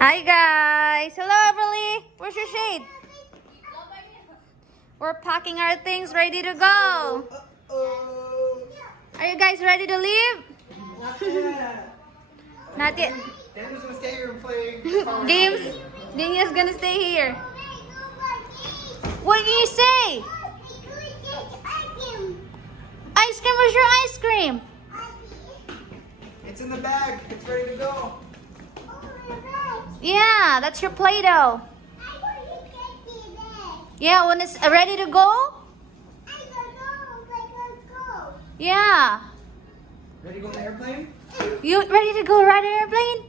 Hi guys! Hello Everly! Where's your shade? We're packing our things ready to go. Are you guys ready to leave? Not yet. Daniel's gonna stay here and play Games? Daniel's gonna stay here. What did you say? Ice cream, where's your ice cream? It's in the bag. It's ready to go. Yeah, that's your Play-Doh. Yeah, when it's ready to go? Yeah. Ready to go on the airplane? You ready to go ride an airplane?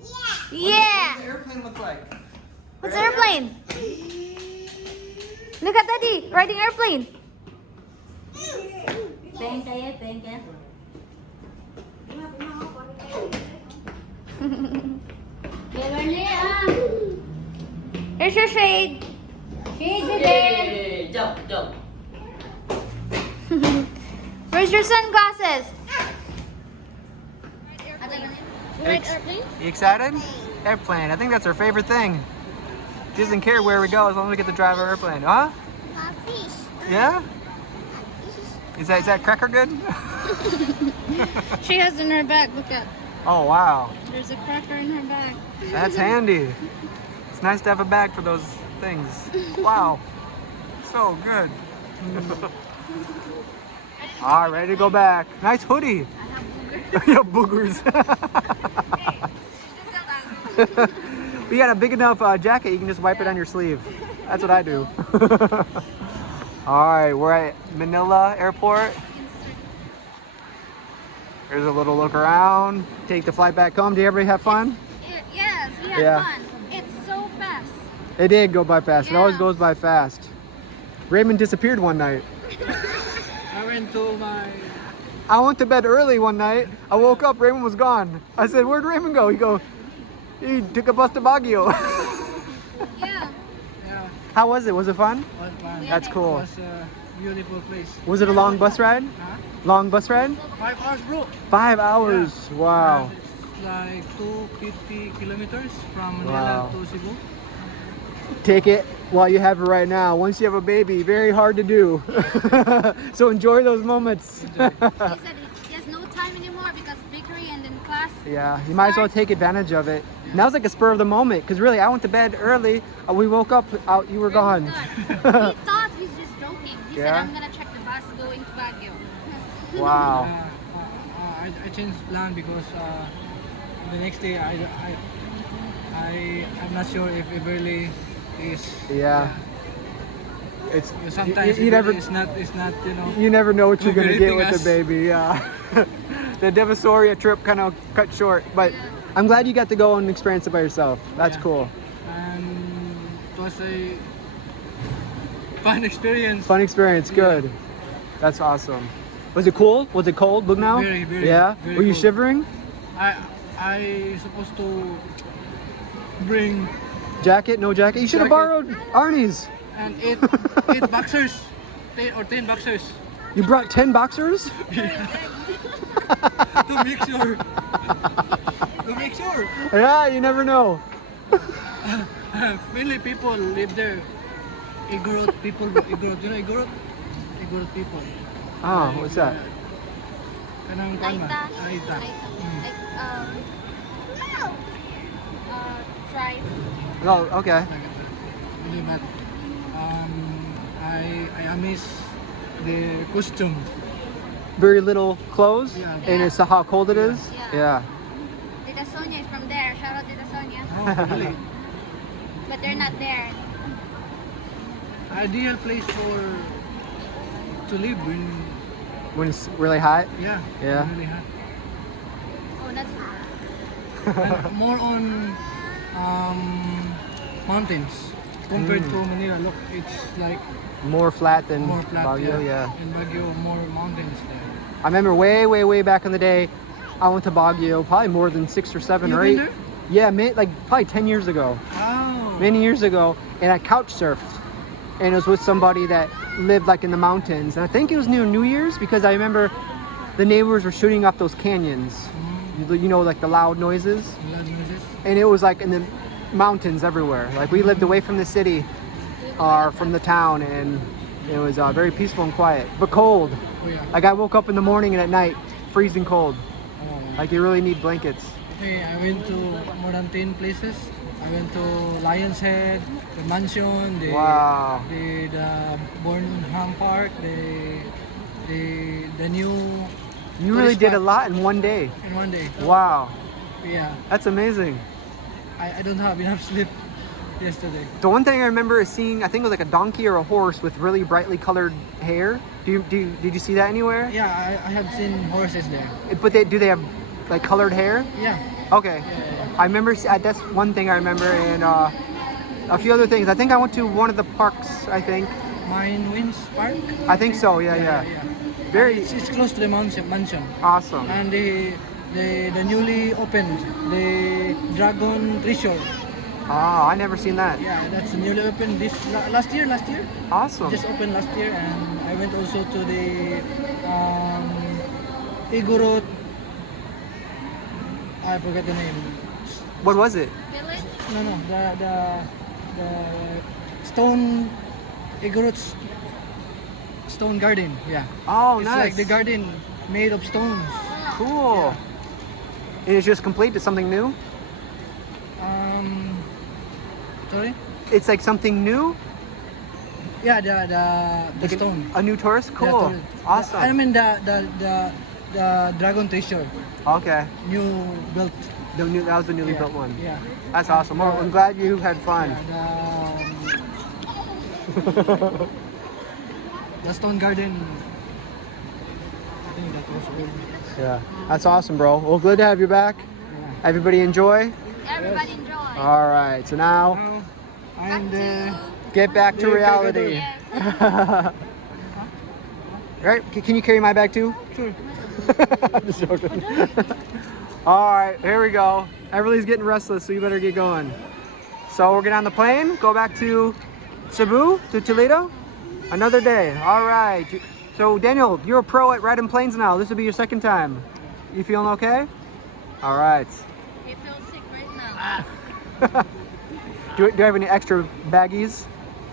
Yeah. What does the airplane look like? What's an airplane? Look at Daddy riding airplane. Here's your shade. Shade again. Jump, jump. Where's your sunglasses? You excited? Airplane. I think that's our favorite thing. She doesn't care where we go as long as we get to drive our airplane. Huh? Yeah? Is that cracker good? She has in her bag. Look at. Oh, wow. There's a cracker in her bag. That's handy. It's nice to have a bag for those things. Wow. So good. All right, ready to go back. Nice hoodie. You have boogers. We got a big enough jacket, you can just wipe it on your sleeve. That's what I do. All right, we're at Manila Airport. Here's a little look around. Take the flight back home. Did everybody have fun? Yes, we had fun. It's so fast. It did go by fast. It always Yeah. goes by fast. Raymond disappeared one night. I went to bed early one night. I woke up, Raymond was gone. I said, where'd Raymond go? He took a bus to Baguio. Yeah. How was it? Was it fun? Was fun. That's cool. It was a beautiful place. Was it a long bus ride? Huh? Long bus ride? 5 hours, bro. 5 hours. Wow. It's like 250 kilometers from Wow. Manila to Cebu. Take it while you have it right now. Once you have a baby, very hard to do. So enjoy those moments. He said he has no time anymore because bakery and then class. Yeah, you might as well take advantage of it. And that was like a spur of the moment, because really, I went to bed early. We woke up, you were gone. He thought he's just joking. He said, Yeah? I'm gonna check the bus going to Baguio. Wow. I changed plan because the next day I'm not sure if Everly is. Yeah. It's Sometimes you never it's not you know. you never know what you're gonna get Greeting with the us. baby. Yeah. The Divisoria trip kind of cut short, but I'm glad you got to go and experience it by yourself. That's Yeah. cool. And it was a fun experience. Fun experience. Good. That's awesome. Was it cool? Was it cold? Look now. Very, Yeah. very Were you cold. shivering? I supposed to bring Jacket? No jacket? You should have Jacket. borrowed Arnie's. and eight boxers, 10 boxers You brought 10 boxers? to make sure. To make sure. Yeah, you never know. Mainly people live there. Igorot people. Igorot. You know Igorot? Igorot people. Oh, what's that? Kanang palma. Aita. Tribe. Oh, okay. Really bad. I miss the costume. Very little clothes, Yeah. and it's how cold it is. Yeah. Tita Sonia is from there. Shout out Tita Sonia. Oh, really? But they're not there. Ideal place to live When it's really hot. yeah. Yeah. Really hot. Oh, that's And more on mountains compared to Manila. Look, it's like More flat than more flat. Baguio. Yeah. In Baguio, more mountains there. I remember way back in the day, I went to Baguio probably more than 6 or 7 or You 8. been there? Yeah, like probably 10 years ago. Oh. Many years ago, and I couch surfed, and it was with somebody that lived like in the mountains, and I think it was near New Year's because I remember the neighbors were shooting up those canyons, you know, like the loud noises, Loud noises. and it was like in the mountains everywhere. Like we lived away from the city or from the town, and it was very peaceful and quiet, but cold. Oh, yeah. Like I woke up in the morning and at night, freezing cold. Oh. Like you really need blankets. Okay, I went to more than 10 places. I went to Lion's Head, the mansion, the Wow. the Burnham Park, the new. You really tourist did a spot lot in one day. in one day. Wow. Yeah, That's amazing. I don't have enough sleep yesterday. The one thing I remember is seeing, I think it was like a donkey or a horse with really brightly colored hair. Did you see that anywhere? Yeah, I have seen horses there. But do they have like colored hair? Yeah. Okay. Yeah. I remember, that's one thing I remember, and a few other things. I think I went to one of the parks, I think. Mine Winds Park. I think so, yeah. Very It's close to the mansion. awesome. And the newly opened the Dragon Treasure. Oh, I never seen that. Yeah, that's newly opened this last year. Awesome. Just opened last year, and I went also to the Igorot. I forgot the name. What was it? Village? No, the stone Igorot's stone garden. Yeah. Oh, It's nice. like the garden made of stones. Cool. And it's just complete? It's something new? Sorry. It's like something new? Yeah, the Like stone. a new tourist? Cool. Awesome. I mean the Dragon Treasure, Okay. new built. That was the newly Yeah, built one. Yeah. That's awesome. Well, I'm glad you had fun. The stone garden. I think that was old. Yeah. That's awesome, bro. Well, good to have you back. Yeah. Everybody enjoy? Everybody enjoy. All right. So now, Now I'm get back to Yeah, reality. Yes. Right? Can you carry my bag too? sure. I'm just joking. All right, here we go. Everly's getting restless, so you better get going. So we're getting on the plane, go back to Cebu, to Toledo. Another day. All right. So Daniel, you're a pro at riding planes now. This will be your second time. You feeling okay? All right. You feel sick right now. Do you have any extra baggies?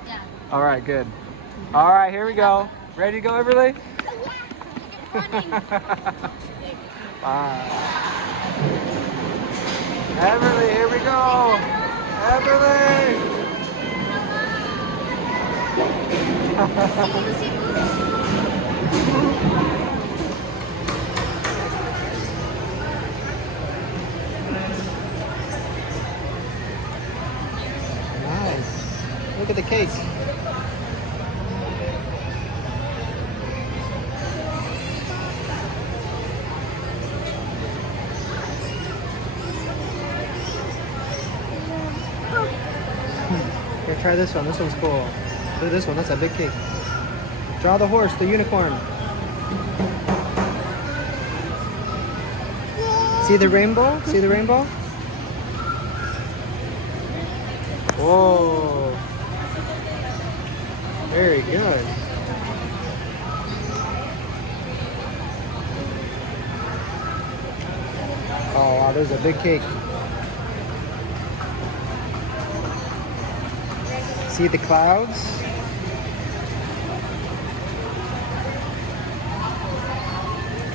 Yeah. All right, good. All right, here we go. Ready to go, Everly? Everly, here we go. Everly. Nice. Look at the cake. Here, try this one. This one's cool. Look at this one. That's a big cake. Draw the horse, the unicorn. See the rainbow? See the rainbow? Whoa. Very good. Oh, wow, there's a big cake. See the clouds?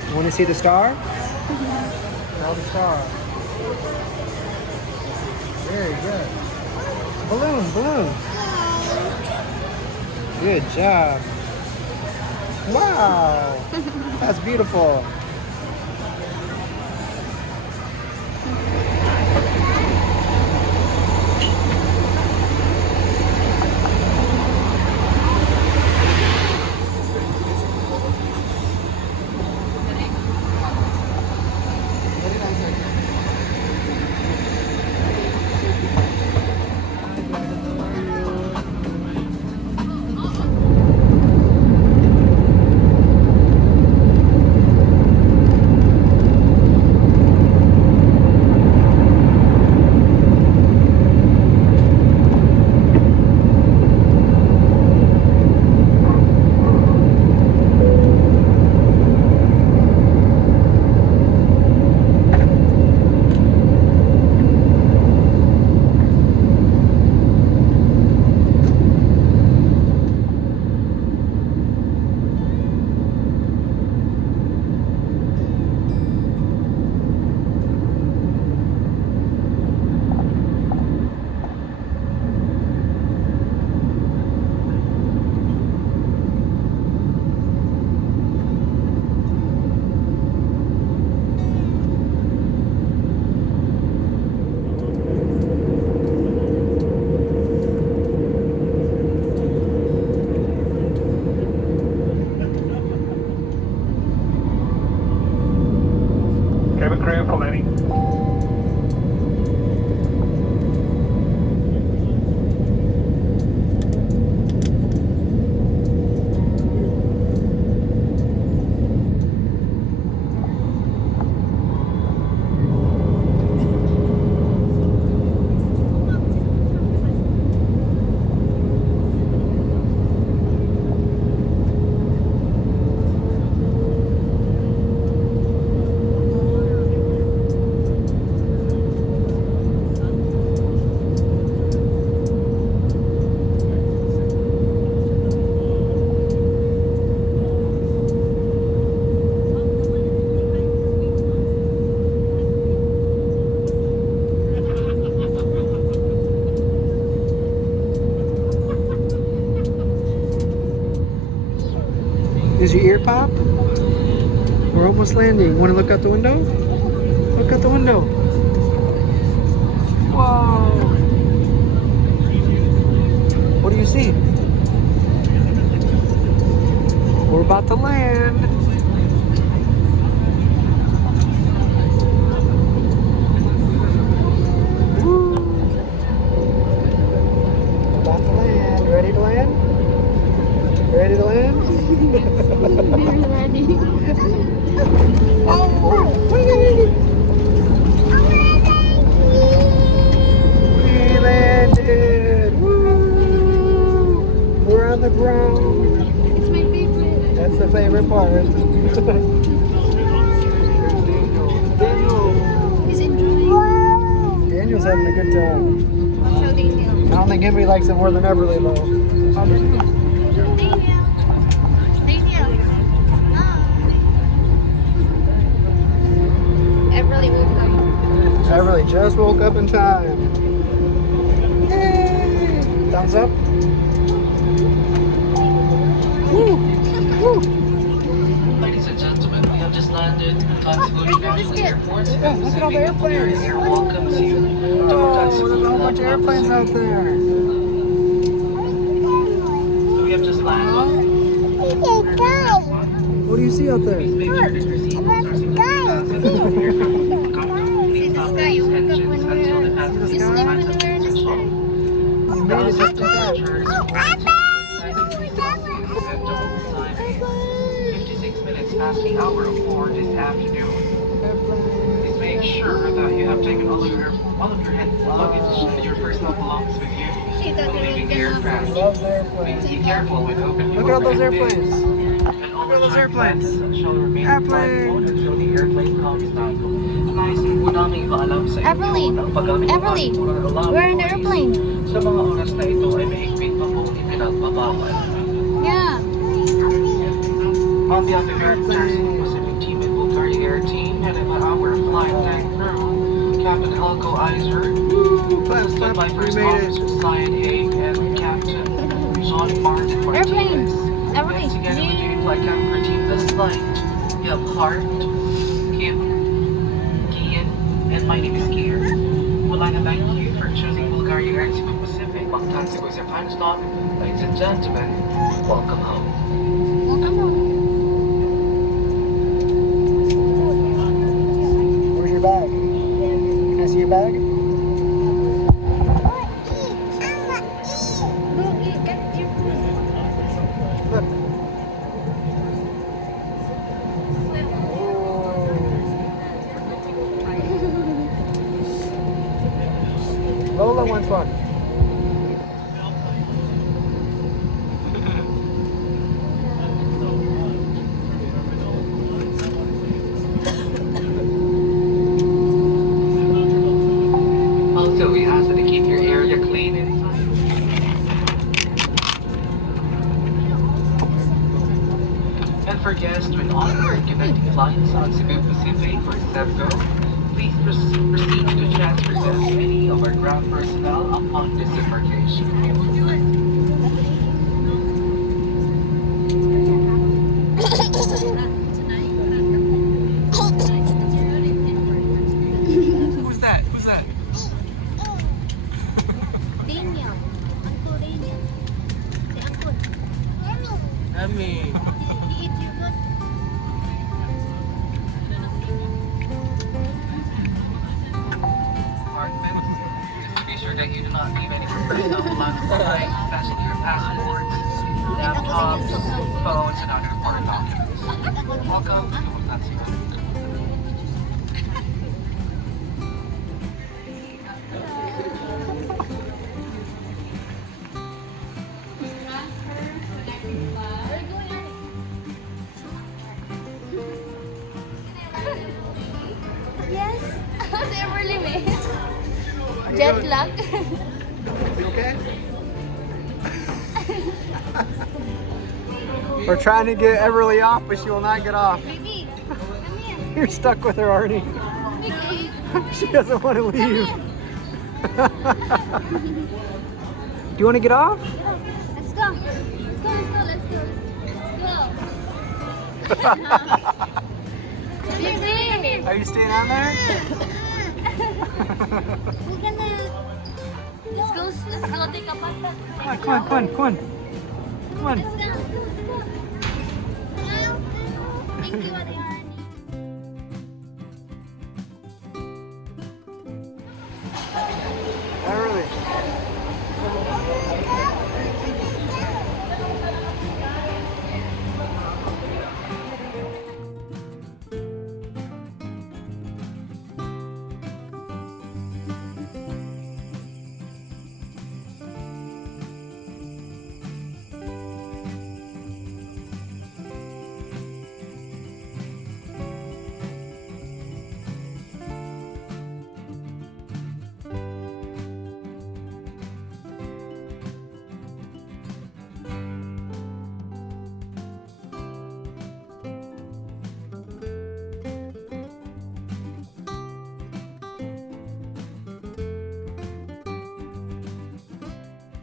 You want to see the star? Draw the star. Very good. Balloon. Good job. Wow. That's beautiful. Is your ear pop? We're almost landing. Want to look out the window? Look out the window. Whoa. What do you see? We're about to land. Woo. We're about to land. Ready to land? Ready to land? Ready. Oh, we landed! Woo! We're on the ground. It's my favorite. That's the favorite part. Daniel. He's enjoying. Daniel's having a good time. Show Daniel. I don't think anybody likes it more than Everly though. Daniel. Daniel. Everly woke up. Everly just woke up in time. Yay! Thumbs up. Woo! Woo! Ladies and gentlemen, we have just landed at Cebu International Airport. Yeah, look at all the airplanes. Air welcomes you to Oh, Cebu. there's a whole bunch of airplanes out there. We have just landed. What do you see out there? Please make sure that your seatbelts are securely fastened. See the sky. You woke up when we were. You slept when we were in the sky. You made it just in time. 56 minutes past the hour of 4 this afternoon. Please make sure that you have taken all of your hand luggage and your personal belongings with you She thought when we leaving the were aircraft. Love the Please airplanes. be careful with opening Look at all those airplanes. and all Look at those airplanes. shall remain in flight mode until the airplane comes down. Nais po namin ipaalam sa Everly. inyo na ang paggamit ng Everly. motor allowed We're in the airplane. sa mga oras na ito ay mahigpit pa pong ipinagbabawal. Yeah. On behalf of Air Pacific Team and Bulgaria Air Team, and of our flight deck crew, Captain Helco Iser, Clap, assisted by clap. We First made it. Officer Cyan Haig and Captain Jean Martin Airplane. Martinez. Everly. And together with the flight camera team this flight, we have Hart, Kim, Kian, and my name is Kier. We'd like to thank you for choosing Bulgaria Air Cebu Pacific. Bangtan Cebu is your final stop. Ladies and gentlemen, welcome home. Welcome home. Where's your bag? Can I see your bag? Go eat. Get your food. Look. Lola wants one. Also, we ask that you keep your area clean inside. And for guests with onboard connecting flights on Cebu Pacific or Cebu, please proceed to transfer desk any of our ground personnel upon disembarkation. Who's that? Who's that? Daniel. Uncle Daniel. Say Uncle. Emmy. He eat your food. Just be sure that you do not leave any personal belongings behind, especially your passports, laptops, phones, and other important documents. Welcome to Bangtan. Yes. They're really made. Jet lag. You okay? We're trying to get Everly off, but she will not get off. Baby, come here. You're stuck with her, Arnie. Baby, She doesn't want to leave. Do you want to get off? let's go. Let's go. Let's go. Let's go. Let's go. Are you staying on there? Let's go take a bath. Come on, come on, come on. Come on. Thank you, Ate Art.